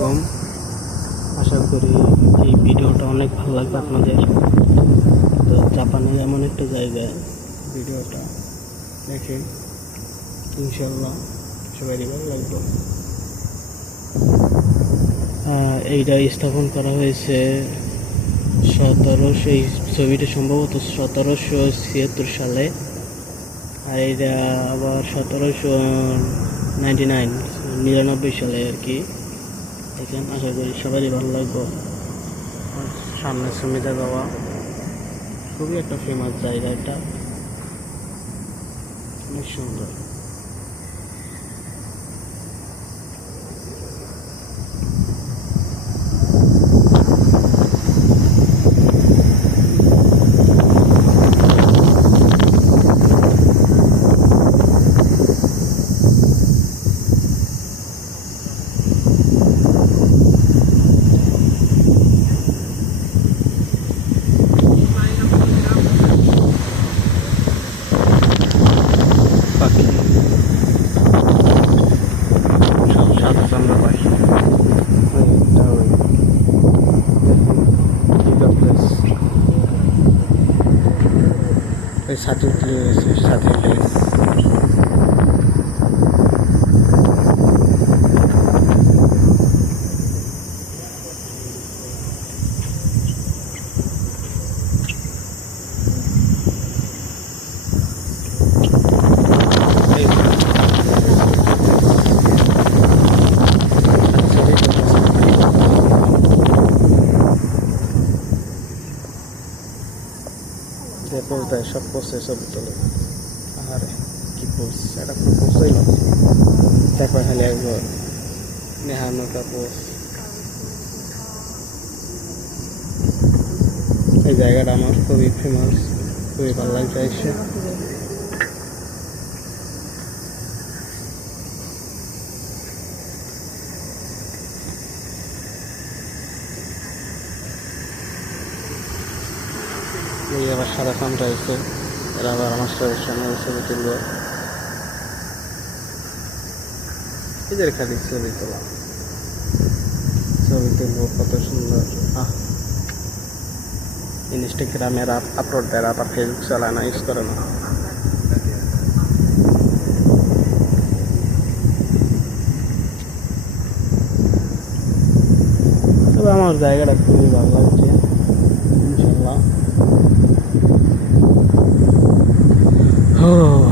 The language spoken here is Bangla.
আলাইকুম। আশা করি এই ভিডিওটা অনেক ভালো লাগবে আপনাদের। তো জাপানের এমন একটা জায়গায় ভিডিওটা দেখেন। ইনশাল্লাহ সবারই ভালো লাগবে। এইটা স্থাপন করা হয়েছে সতেরোশো, এই ছবিটা সম্ভবত সতেরোশো ছিয়াত্তর সালে। আর এটা আবার সতেরোশো নাইনটি নাইন নিরানব্বই সালে আর কি। দেখেন আশা করি সবারই ভালো লাগবে। সামনে সুমিতা বাবা, খুবই একটা ফেমাস জায়গা এটা। অনেক সুন্দর পাখি সব সাদা চামড়া পাখি ওইটা ওই দেখুন প্লেস ওই সাথে উঠলে সাথে উঠলে এই ছবি তুলতেছে। যে পোস্ট সব পোস্টে সব তোলে আর কি পোস্ট এটা কোনো পোস্টই না দেখো খালি একবার নেহানোটা পোস্ট এই জায়গাটা আমার খুবই ফেমাস খুবই ভালো লাগছে এসে এই আবার সাদা সামটা এসে এরা আবার আমার সামনে ছবি তুলবে। এদের খালি ছবি তোলা। ছবি তুলবো কত সুন্দর। আহ। ইনস্টাগ্রামের আপলোড দেয়, আবার ফেসবুক চালায় না ইউজ করে না। তবে আমার জায়গাটা খুবই ভালো লাগছে। Oh.